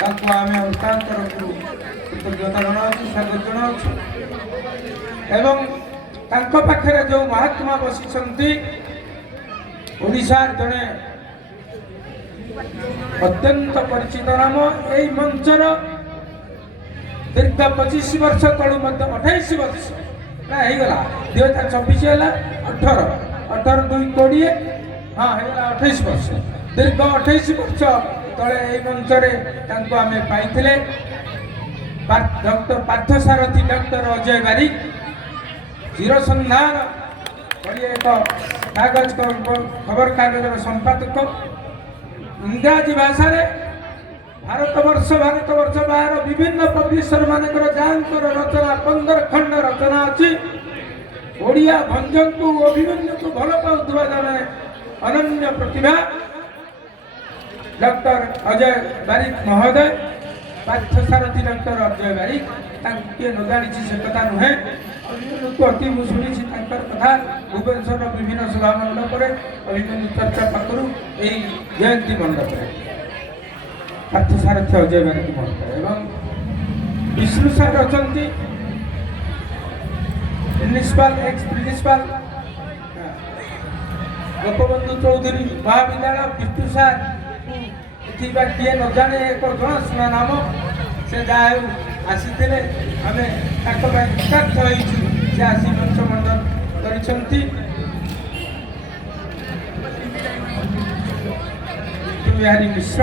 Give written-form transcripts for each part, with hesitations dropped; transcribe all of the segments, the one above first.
ତାଙ୍କୁ ଆମେ ଅନୁଷ୍ଠାନ ତରଫରୁ କୃତଜ୍ଞତା ଜଣାଉଛୁ, ସ୍ୱାଗତ ଜଣାଉଛୁ। ଏବଂ ତାଙ୍କ ପାଖରେ ଯେଉଁ ମହାତ୍ମା ବସିଛନ୍ତି, ଓଡ଼ିଶାର ଜଣେ ଅତ୍ୟନ୍ତ ପରିଚିତ ନାମ, এই ମଞ୍ଚର ଦୀର୍ଘ 25 ବର୍ଷ ତଳୁ ମଧ୍ୟ 28 ବର୍ଷ ନା ହେଇଗଲା, 2024 ହେଲା 18 2 20 ହଁ ହେଇଗଲା 28 ବର୍ଷ, ଦୀର୍ଘ 28 ବର୍ଷ ତଳେ এই ମଞ୍ଚରେ ତାଙ୍କୁ ଆମେ ପାଇଥିଲେ। ଡକ୍ଟର ପାର୍ଥସାରଥୀ ଡକ୍ଟର ଅଜୟ ବାରିକ ଚିରସନ୍ଧାନ କରି ଏକ କାଗଜ ଖବରକାଗଜର ସମ୍ପାଦକ, ଇଂରାଜୀ ଭାଷାରେ ଭାରତବର୍ଷ ବାହାର ବିଭିନ୍ନ ପବ୍ଲିସର ମାନଙ୍କର ଯାହାଙ୍କର ରଚନା 15 ଖଣ୍ଡ ରଚନା ଅଛି। ଓଡ଼ିଆ ଭଞ୍ଜଙ୍କୁ ଅଭିମନ୍ୟୁକୁ ଭଲ ପାଉଥିବା ଜଣେ ଅନନ୍ୟ ପ୍ରତିଭା ଡକ୍ଟର ଅଜୟ ବାରିକ ମହୋଦୟ, ପାର୍ଥସାରଥୀ ଡକ୍ଟର ଅଜୟ ବାରିକ। ତାଙ୍କୁ କିଏ ନ ଜାଣିଛି ସେ କଥା ନୁହେଁ, ଅଭିମନ୍ୟୁକୁ ଅତି ମୁଁ ଶୁଣିଛି ତାଙ୍କର କଥା ଭୁବନେଶ୍ୱରର ବିଭିନ୍ନ ସଭା ମଣ୍ଡପରେ ଅଭିମନ୍ୟୁ ଚର୍ଚ୍ଚା ପାଖରୁ ଏହି ଜୟନ୍ତୀ ମଣ୍ଡପରେ ପାର୍ଥସାରଥୀ ଅଜୟ ବାରିକ ମହୋଦୟ। ଏବଂ ବିଷ୍ଣୁ ସାର୍ ଅଛନ୍ତି principal, ex principal Gopabandhu Choudhury Mahavidyalaya. Bishnu sir ଏଥିବା କିଏ ନ ଜାଣେ ଏକ ଜଣାଶୁଣା ନାମ, ସେ ଯାହା ହେଉ ଆସିଥିଲେ, ଆମେ ତାଙ୍କ ପାଇଁ କୃତାର୍ଥ ହେଇଛୁ, ସେ ଆସି ମଞ୍ଚ ମଣ୍ଡନ କରିଛନ୍ତି। ବିହାରୀ ମିଶ୍ର,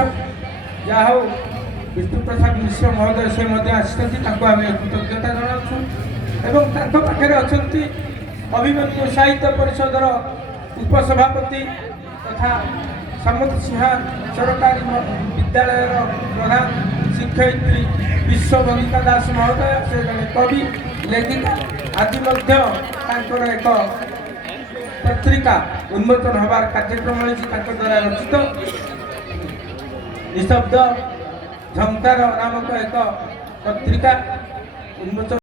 ଯାହା ହଉ ବିଷ୍ଣୁ ପ୍ରସାଦ ମିଶ୍ର ମହୋଦୟ ସେ ମଧ୍ୟ ଆସିଛନ୍ତି, ତାଙ୍କୁ ଆମେ କୃତଜ୍ଞତା ଜଣାଉଛୁ। ଏବଂ ତାଙ୍କ ପାଖରେ ଅଛନ୍ତି ଅଭିମନ୍ୟୁ ସାହିତ୍ୟ ପରିଷଦର ଉପସଭାପତି ତଥା ସାମନ୍ତ ସିଂହା ସରକାରୀ ବିଦ୍ୟାଳୟର ପ୍ରଧାନ ଶିକ୍ଷୟିତ୍ରୀ ବିଶ୍ୱବନ୍ଦିତା ଦାସ ମହୋଦୟ, ସେ ଜଣେ କବି ଲେଖିକା। ଆଜି ମଧ୍ୟ ତାଙ୍କର ଏକ ପତ୍ରିକା ଉନ୍ମୋଚନ ହେବାର କାର୍ଯ୍ୟକ୍ରମ ରହିଛି, ତାଙ୍କ ଦ୍ୱାରା ରଚିତ ନିଶବ୍ଦ ଝଙ୍କାର ନାମକ ଏକ ପତ୍ରିକା ଉନ୍ମୋଚନ